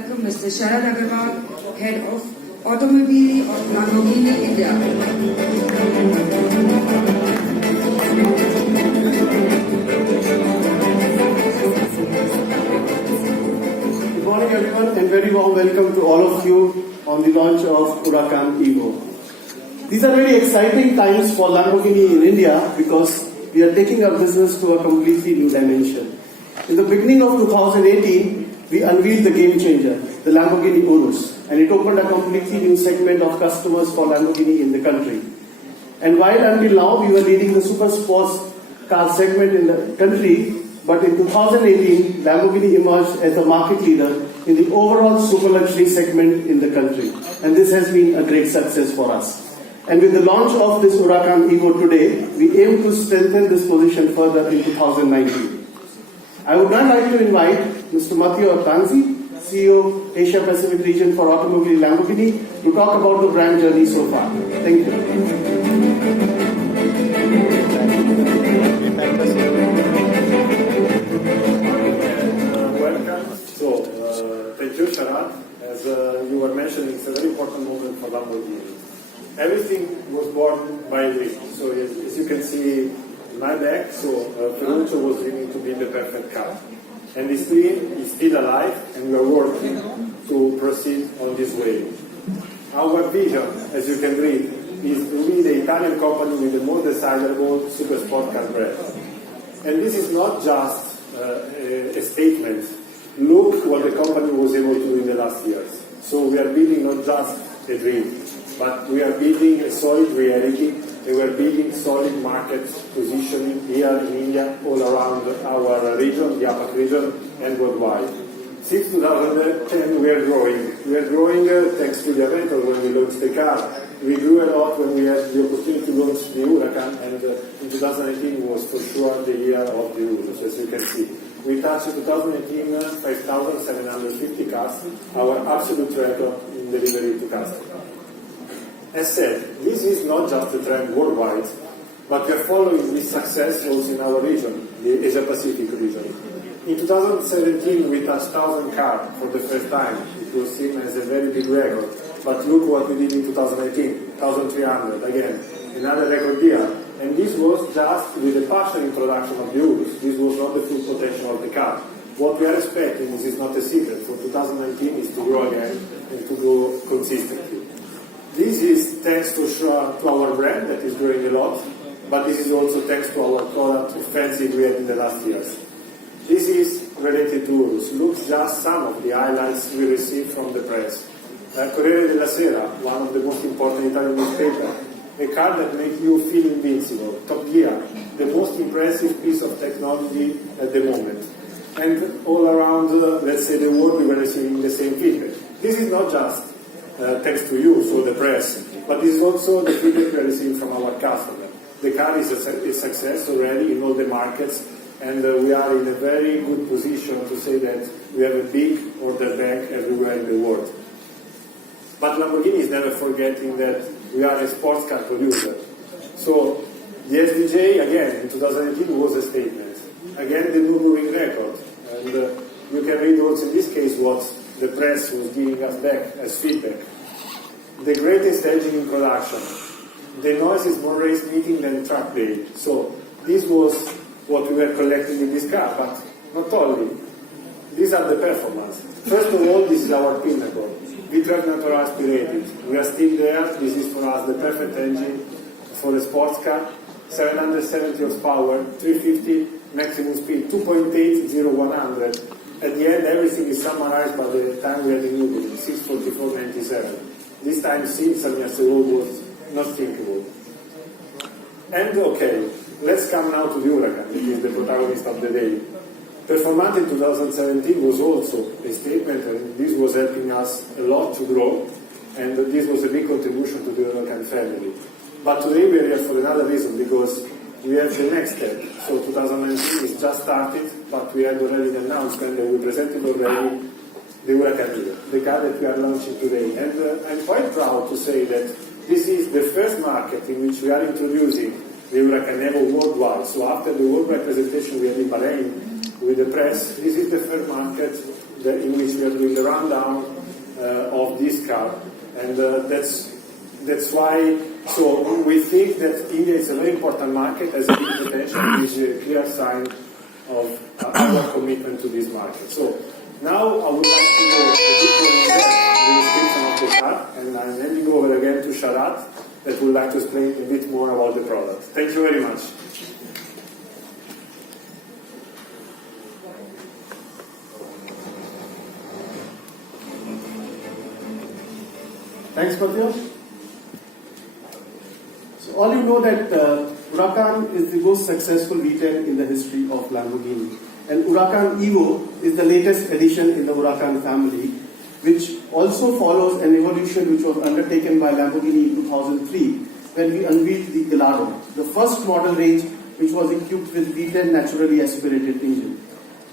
welcome Mr. Sharad Agarwal, Head of Automobili of Lamborghini India. Good morning everyone and very warm welcome to all of you on the launch of Huracan Evo. These are very exciting times for Lamborghini in India because we are taking our business to a completely new dimension. In the beginning of 2018, we unveiled the game changer, the Lamborghini Urus, and it opened a completely new segment of customers for Lamborghini in the country. And while until now we were leading the super sports car segment in the country, but in 2018, Lamborghini emerged as the market leader in the overall super luxury segment in the country. And this has been a great success for us. And with the launch of this Huracan Evo today, we aim to strengthen this position further in 2019. I would now like to invite Mr. Matteo Ortanzi, CEO, Asia Pacific region for Automobili Lamborghini, to talk about the brand journey so far. Thank you. Welcome. Thank you, Sharad. As you were mentioning, it's a very important moment for Lamborghini. Everything was born by a dream. So as you can see in my back, Ferruccio was dreaming to build the perfect car. And this dream is still alive and we are working to proceed on this way. Our vision, as you can read, is to be the Italian company with the most desirable super sport car brand. And this is not just a statement. Look what the company was able to do in the last years. So we are building not just a dream, but we are building a solid reality, and we are building solid market positioning here in India, all around our region, the APAC region, and worldwide. Since 2010 we are growing. We are growing thanks to the Aventador when we launched the car. We grew a lot when we had the opportunity to launch the Huracan, and in 2018 was for sure the year of the Urus, as you can see. We touched in 2018 5,750 cars, our absolute record in delivery to customers. As said, this is not just a trend worldwide, but we are following this success also in our region, the Asia Pacific region. In 2017 we touched 1,000 cars for the first time. It was seen as a very big record. But look what we did in 2018, 1,300 again, another record year. And this was just with the partial introduction of the Urus. This was not the full potential of the car. What we are expecting, this is not a secret, for 2019 is to grow again and to grow consistently. This is thanks to our brand that is growing a lot, but this is also thanks to our product offensive we had in the last years. This is related to Urus. Look just some of the highlights we received from the press. Corriere della Sera, one of the most important Italian newspapers, a car that makes you feel invincible, Top Gear, the most impressive piece of technology at the moment. And all around, let's say, the world we were receiving the same feedback. This is not just thanks to you, so the press, but this is also the feedback we are receiving from our customers. The car is a success already in all the markets, and we are in a very good position to say that we have a big order bank everywhere in the world. But Lamborghini is never forgetting that we are a sports car producer. So the SDJ, again, in 2018 was a statement. Again, the Nürburgring record. And you can read also in this case what the press was giving us back as feedback. The greatest engine in production. The noise is more race meeting than track day. So this was what we were collecting in this car, but not only. These are the performance. First of all, this is our pinnacle. V12 natural aspirated. We are still there. This is for us the perfect engine for a sports car. 770 horsepower, 350 maximum speed, 2.8, 0, 100. At the end, everything is summarized by the time we had in Nürburgring, 6:44.97. This time, since some years ago, was not thinkable. And okay, let's come now to the Huracan, which is the protagonist of the day. Performante in 2017 was also a statement, and this was helping us a lot to grow, and this was a big contribution to the Huracan family. But today we are here for another reason, because we have the next step. So 2019 is just started, but we had already the announcement that we presented already the Huracan Evo, the car that we are launching today. And I'm quite proud to say that this is the first market in which we are introducing the Huracan Evo worldwide. So after the world representation we had in Bahrain, with the press. This is the first market in which we are doing the rundown of this car, and that's why. So we think that India is a very important market, has a big potential, which is a clear sign of our commitment to this market. So now I would like to go a bit more in depth with the description of the car, and I'm handing over again to Sharat, that would like to explain a bit more about the product. Thank you very much. Thanks, Matteo. So all you know that Huracan is the most successful V10 in the history of Lamborghini. And Huracan Evo is the latest addition in the Huracan family, which also follows an evolution which was undertaken by Lamborghini in 2003 when we unveiled the Gallardo, the first model range which was equipped with V10 naturally aspirated engine.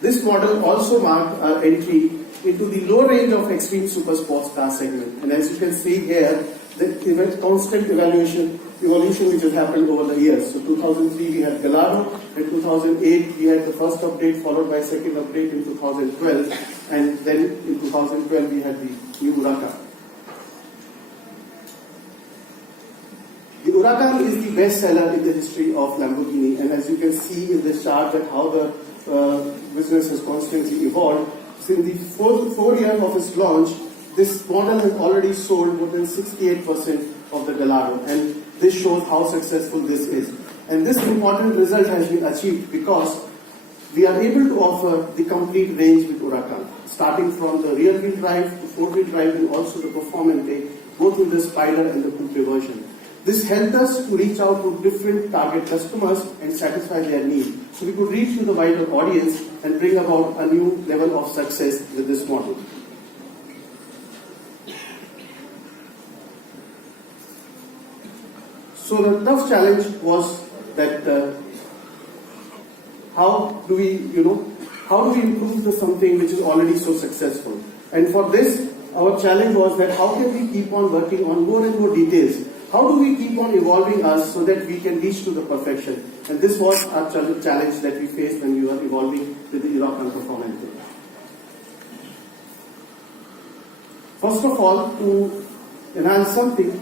This model also marked our entry into the low range of extreme super sports car segment. And as you can see here, the constant evolution which has happened over the years. So 2003 we had Gallardo, in 2008 we had the first update followed by second update in 2012, and then in 2012 we had the new Huracan. The Huracan is the best seller in the history of Lamborghini, and as you can see in this chart that how the business has constantly evolved. So in the four years of its launch, this model has already sold more than 68% of the Gallardo, and this shows how successful this is. And this important result has been achieved because we are able to offer the complete range with Huracan, starting from the rear-wheel drive to four-wheel drive and also the Performante, both in the Spider and the Coupe version. This helped us to reach out to different target customers and satisfy their needs. So we could reach to the wider audience and bring about a new level of success with this model. So the tough challenge was that how do we improve the something which is already so successful? And for this, our challenge was that how can we keep on working on more and more details? How do we keep on evolving us so that we can reach to the perfection? And this was our challenge that we faced when we were evolving with the Huracan Performante. First of all, to enhance something,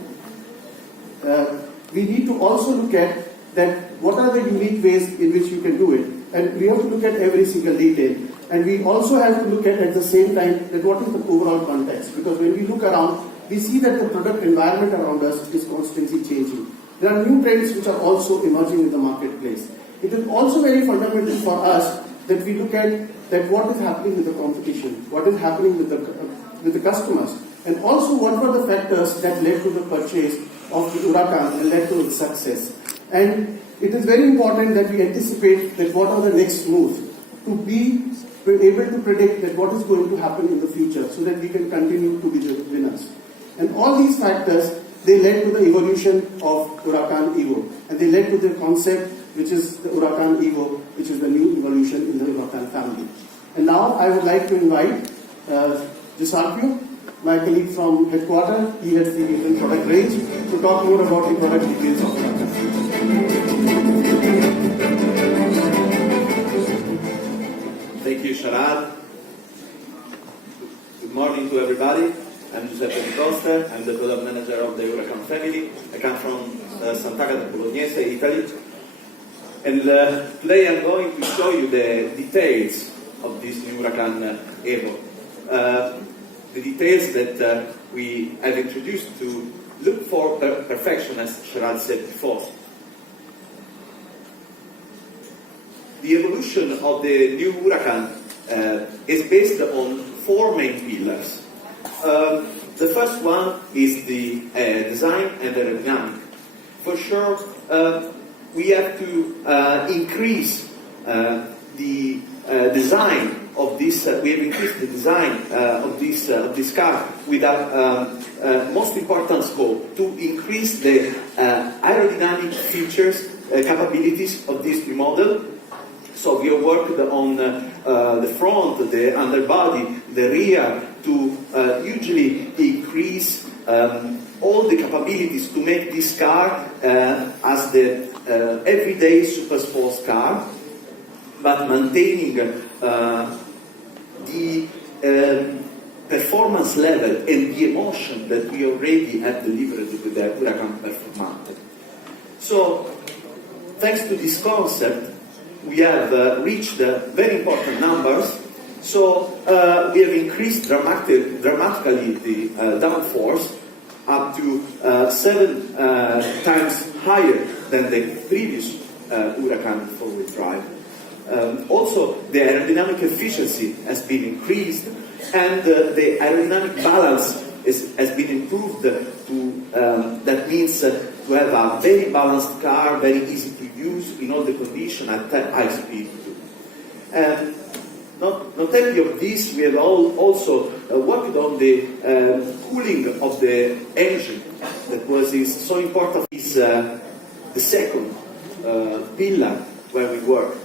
we need to also look at that what are the unique ways in which you can do it. And we have to look at every single detail. And we also have to look at the same time that what is the overall context. Because when we look around, we see that the product environment around us is constantly changing. There are new trends which are also emerging in the marketplace. It is also very fundamental for us that we look at that what is happening with the competition, what is happening with the customers, and also what were the factors that led to the purchase of the Huracan and led to its success. And it is very important that we anticipate that what are the next moves to be able to predict that what is going to happen in the future so that we can continue to be the winners. And all these factors, they led to the evolution of Huracan Evo. And they led to the concept which is the Huracan Evo, which is the new evolution in the Huracan family. And now I would like to invite Giuseppe, my colleague from headquarters. He heads the Indian product range, to talk more about the product details of Huracan. Thank you, Sharad. Good morning to everybody. I'm Giuseppe Di Costa. I'm the product manager of the Huracan family. I come from Sant'Agata Bolognese, Italy. And today I'm going to show you the details of this new Huracan Evo. The details that we have introduced to look for perfection, as Sharad said before. The evolution of the new Huracan is based on four main pillars. The first one is the design and aerodynamic. For sure, we have to increase the design of this. We have increased the design of this car with a most important scope to increase the aerodynamic features, capabilities of this new model. So we have worked on the front, the underbody, the rear to hugely increase all the capabilities to make this car as the everyday super sports car, but maintaining the performance level and the emotion that we already have delivered with the Huracan Performante. So, thanks to this concept, we have reached very important numbers. So, we have increased dramatically the downforce up to 7 times higher than the previous Huracan four-wheel drive. Also, the aerodynamic efficiency has been increased, and the aerodynamic balance has been improved. That means to have a very balanced car, very easy to use in all the conditions at high speed. And not only of this, we have also worked on the cooling of the engine. That is so important. Is the second pillar where we work.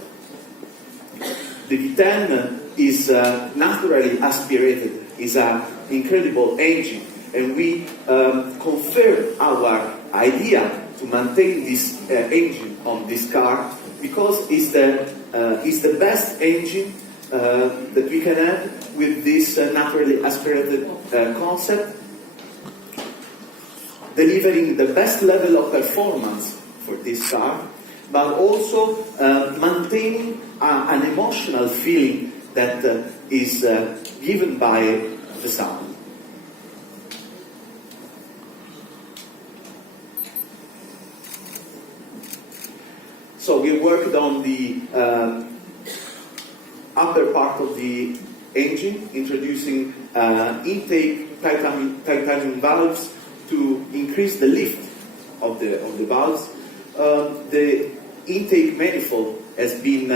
The V10 is naturally aspirated, is an incredible engine, and we confirm our idea to maintain this engine on this car because it's the best engine that we can have with this naturally aspirated concept, delivering the best level of performance for this car, but also maintaining an emotional feeling that is given by the sound. So we worked on the upper part of the engine, introducing intake titanium valves to increase the lift of the valves. The intake manifold has been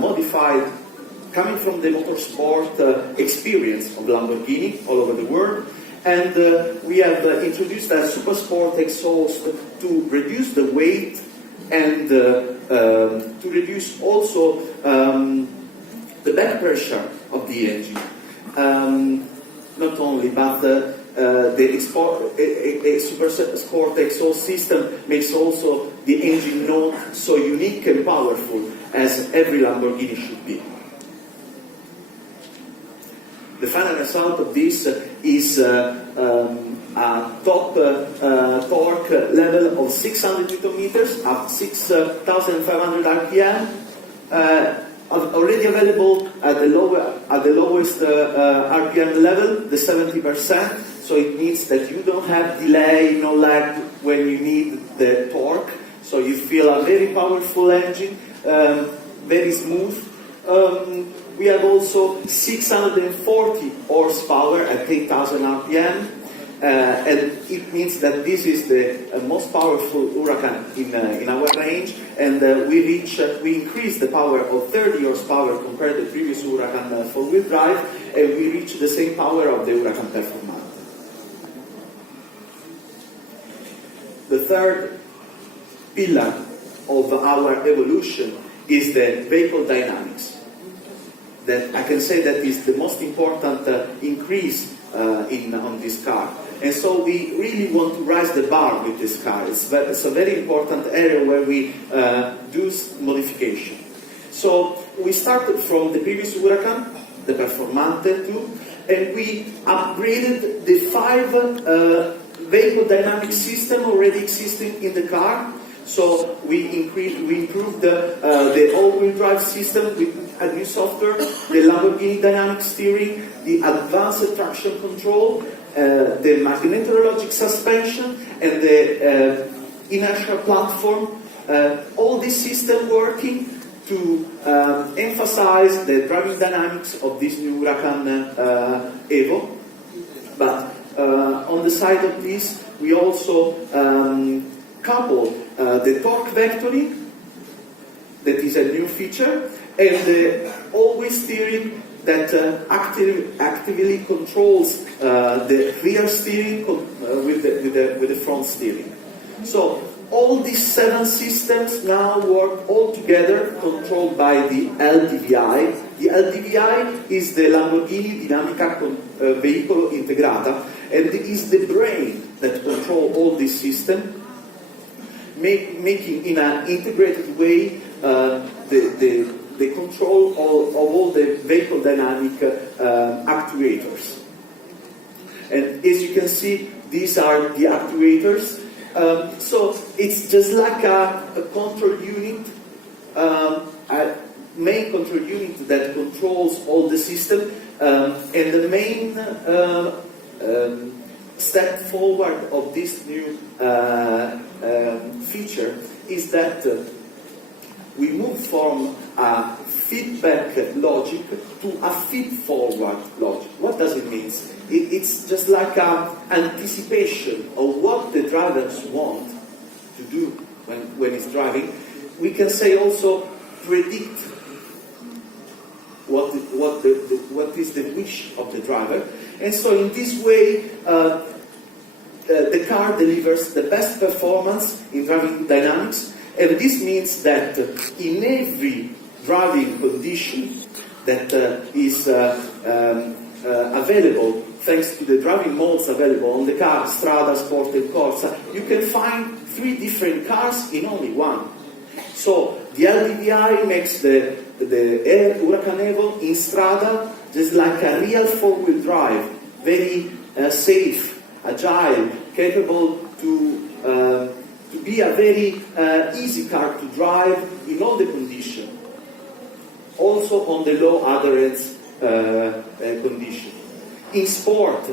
modified coming from the motorsport experience of Lamborghini all over the world, and we have introduced a super sport exhaust to reduce the weight and to reduce also the back pressure of the engine. Not only, but the super sport exhaust system makes also the engine known so unique and powerful as every Lamborghini should be. The final result of this is a top torque level of 600 Newton meters at 6,500 RPM, already available at the lowest RPM level, the 70%. So it means that you don't have delay, no lag when you need the torque. So you feel a very powerful engine, very smooth. We have also 640 horsepower at 8,000 RPM, and it means that this is the most powerful Huracan in our range, and we increase the power of 30 horsepower compared to the previous Huracan four-wheel drive, and we reach the same power of the Huracan Performante. The third pillar of our evolution is the vehicle dynamics. That I can say that is the most important increase on this car. And so we really want to raise the bar with this car. It's a very important area where we do modification. So we started from the previous Huracan, the Performante too, and we upgraded the 5 vehicle dynamic system already existing in the car. So we improved the all-wheel drive system with a new software, the Lamborghini dynamic steering, the advanced traction control, the magnetorologic suspension, and the inertial platform. All this system working to emphasize the driving dynamics of this new Huracan Evo. But on the side of this, we also couple the torque vectoring, that is a new feature, and the all-wheel steering that actively controls the rear steering with the front steering. So all these 7 systems now work all together, controlled by the LDVI. The LDVI is the Lamborghini Dinamica Veicolo Integrata, and it is the brain that controls all this system, making in an integrated way the the control of all the vehicle dynamic actuators. And as you can see, these are the actuators. So it's just like a control unit, a main control unit that controls all the system. And the main step forward of this new feature is that we move from a feedback logic to a feed-forward logic. What does it mean? It's just like an anticipation of what the drivers want to do when it's driving. We can say also predict what is the wish of the driver. And so in this way, the car delivers the best performance in driving dynamics. And this means that in every driving condition that is available, thanks to the driving modes available on the car, Strada, Sport and Corsa, you can find 3 different cars in only one. So the LDVI makes the Huracan Evo in Strada just like a real 4-wheel drive, very safe, agile, capable to be a very easy car to drive in all the conditions, also on the low adherence condition. In sport,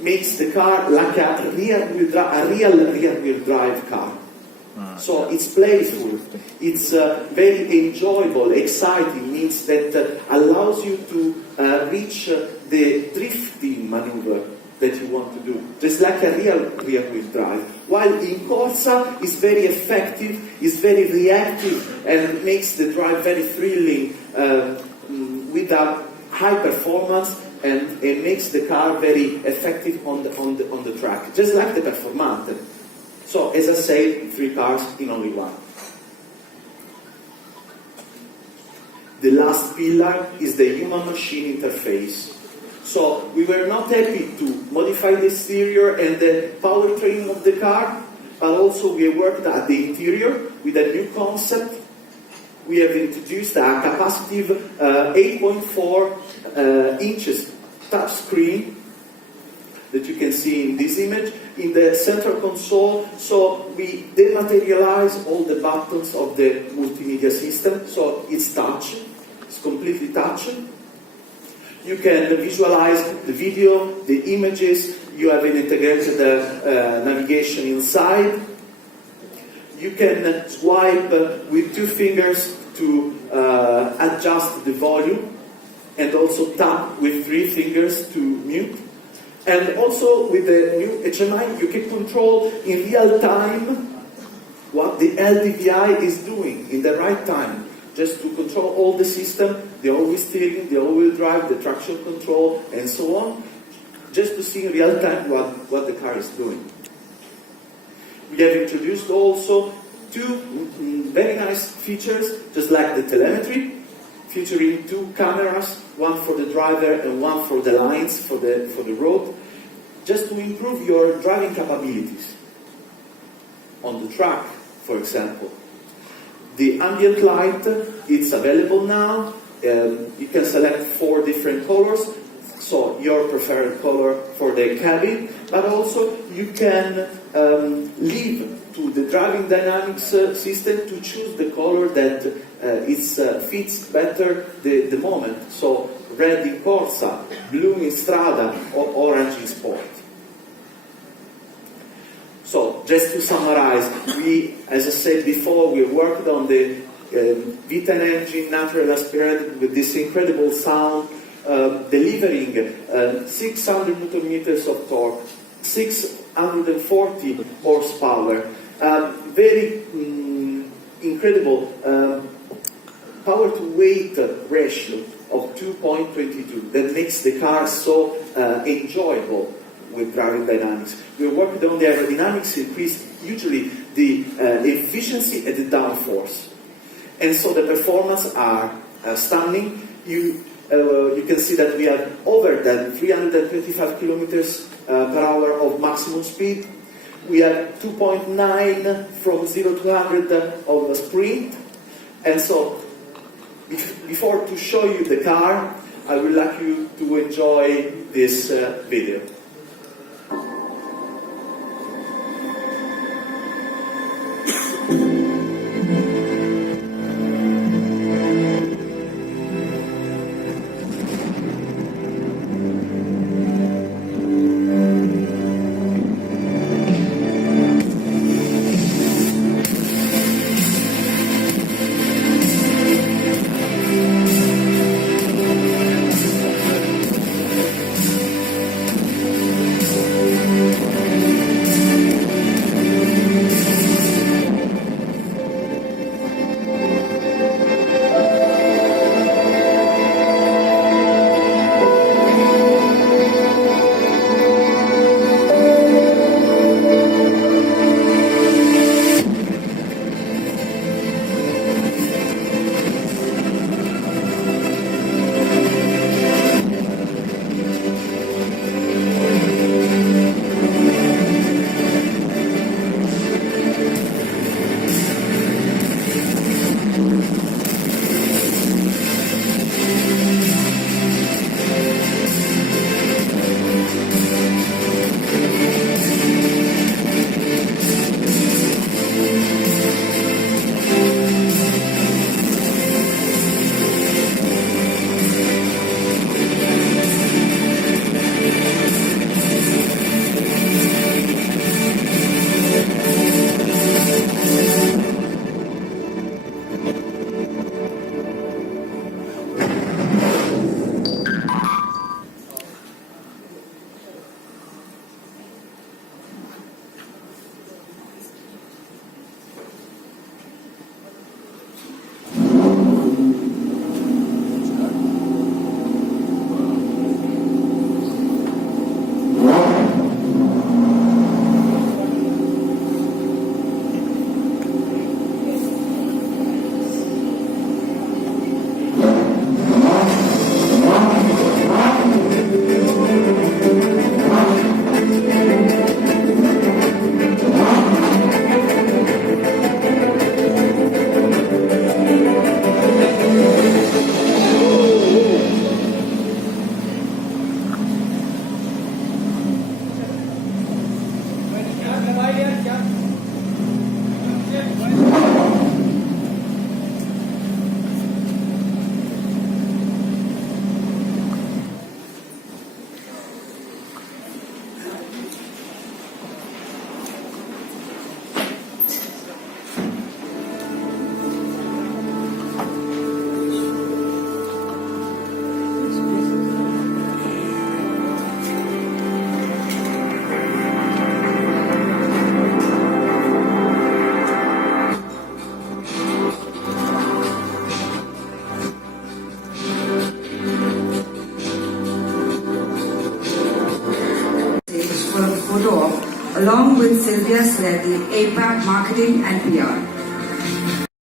makes the car like a real rear-wheel drive car. So it's playful, it's very enjoyable, exciting, means that allows you to reach the drifting maneuver that you want to do, just like a real rear-wheel drive. While in Corsa, it's very effective, it's very reactive, and makes the drive very thrilling with a high performance, and it makes the car very effective on the track, just like the Performante. So, as I say, 3 cars in only one. The last pillar is the human-machine interface. So, we were not happy to modify the exterior and the powertrain of the car, but also we worked at the interior with a new concept. We have introduced a capacitive 8.4 inches touch screen that you can see in this image in the central console. So we dematerialize all the buttons of the multimedia system, so it's touch, it's completely touch. You can visualize the video, the images, you have an integrated navigation inside. You can swipe with 2 fingers to adjust the volume, and also tap with 3 fingers to mute. And also with the new HMI, you can control in real time what the LDVI is doing in the right time, just to control all the system, the all-wheel steering, the all-wheel drive, the traction control, and so on, just to see in real time what the car is doing. We have introduced also 2 very nice features, just like the telemetry, featuring 2 cameras, one for the driver and one for the lines, for the road, just to improve your driving capabilities on the track, for example. The ambient light, it's available now. You can select 4 different colors, so your preferred color for the cabin, but also you can leave to the driving dynamics system to choose the color that fits better the moment. So red in Corsa, blue in Strada, or orange in Sport. So just to summarize, we, as I said before, we worked on the V10 engine, natural aspirated, with this incredible sound, delivering 600 Newton meters of torque, 640 horsepower, very incredible power to weight ratio of 2.22 that makes the car so enjoyable with driving dynamics. We worked on the aerodynamics, increased hugely the efficiency and the downforce. And so the performance are stunning. You can see that we have over than 325 kilometers per hour of maximum speed. We have 2.9 from 0 to 100 of a sprint. And so Before to show you the car, I would like you to enjoy this video. Photo op along with Sylvia Sletti, APAC Marketing and PR.